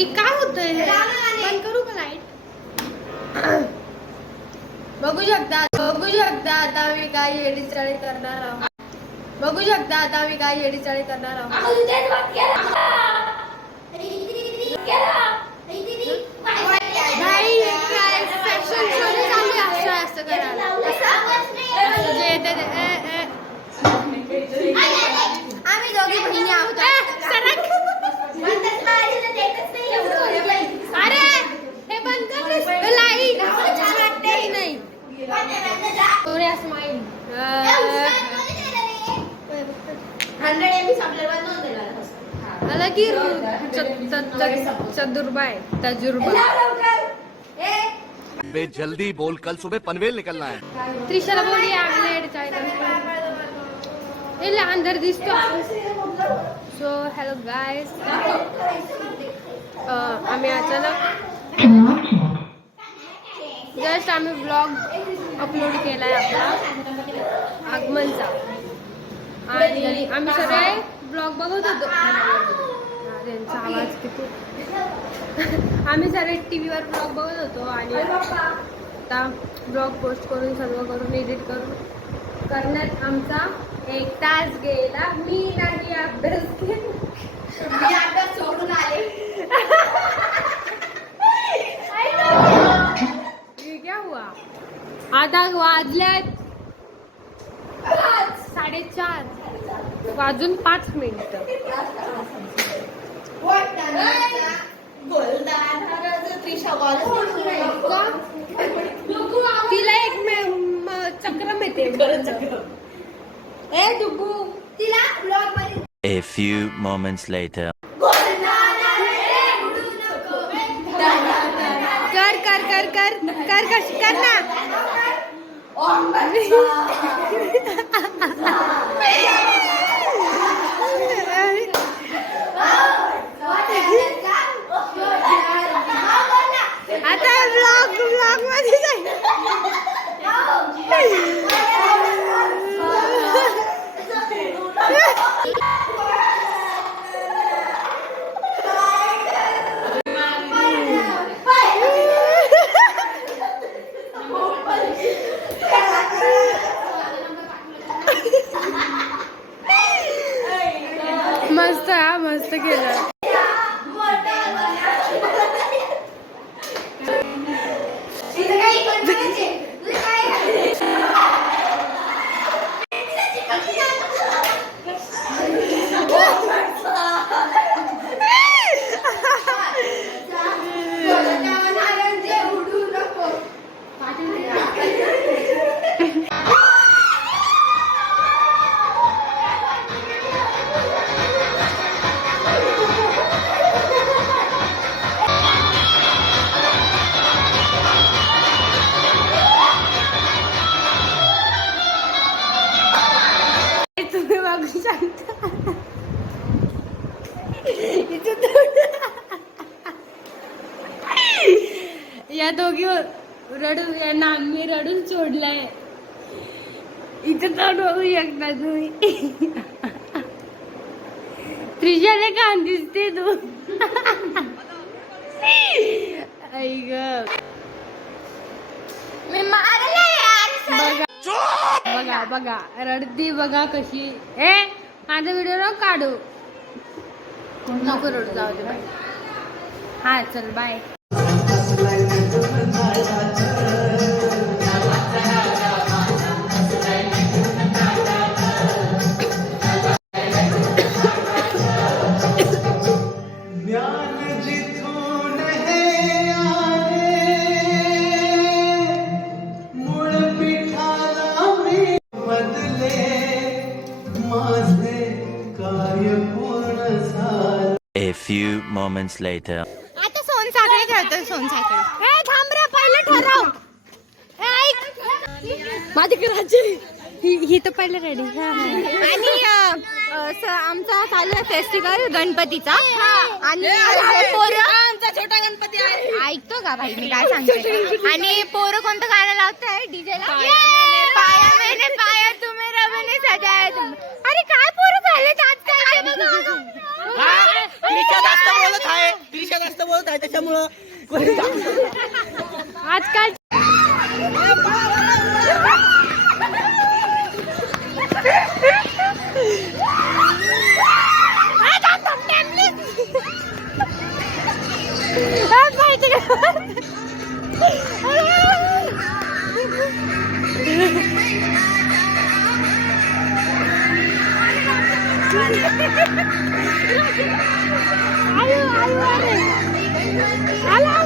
एक काय होतंय बंद करू का लाईट? बघू शकता आता मी काय येडीचाळी करणार आहोत. बघू शकता आता मी काय येडीचाळी करणार आहोत. भाई काय फॅशन शो चालू आहे असं करायला. आम्ही दोघी बहिणी आहोत. अरे हे बंद कर लाईट नाही. स्माइल 100 MB आपल्याला अलग ही तजुर्बा. बे जल्दी बोल, कल सुबह पनवेल निकलना है. त्रिशाला बोलिए आमलेट चाय अंदर दिसतो. सो हॅलो गायस, आम्ही अचानक जस्ट आम्ही ब्लॉग अपलोड केलाय आपला आगमनचा आणि आम्ही सगळे ब्लॉग बघत होतो. त्यांचा आवाज किती. आम्ही सगळे टीव्हीवर ब्लॉग बघत होतो आणि आता ब्लॉग पोस्ट करून सर्व करून एडिट करून करण्यात आमचा 1 तास गेला. मी नाही अभ्यास केला, सोडून आले. क्या हुआ? आता वाजल्यात 4:30 वाजून 5 मिनिटं. तिला एक चक्रम येते. ए डुगू तिला ब्लॉग मध्ये. A few moments later. कर ना. आता ब्लॉग मध्ये जाईल. मस्त हा, मस्त केलं. या दोघी रडून यांना आम्ही रडून सोडलाय. इथं तर बघू शकता तुम्ही. त्रिशाला कान दिसते तू. बघा बघा रडती बघा कशी. ए माझा व्हिडिओ नको काढू. नको रडू, जाऊ दे. हा चल bye. A few moments later. आता सोनसाखळी खेळतोय. सोनसाखळी. हे थांब रे, पहिलं ठरव. माझी करायची ही तर पहिले रेडी. आणि आमचा चालू आहे फेस्टिवल गणपतीचा. आणि आमचा छोटा गणपती आहे. ऐकतो का भाई मी काय सांगते. आणि पोरं कोणतं गाणं लावताय डीजेला. पाया मैंने पाया तुम्ही रब ने सजाया तुम. अरे काय पोरं झाले आज काय. त्रिशा जास्त बोलत आहे त्याच्यामुळं आजकाल आयु आयु अरे आला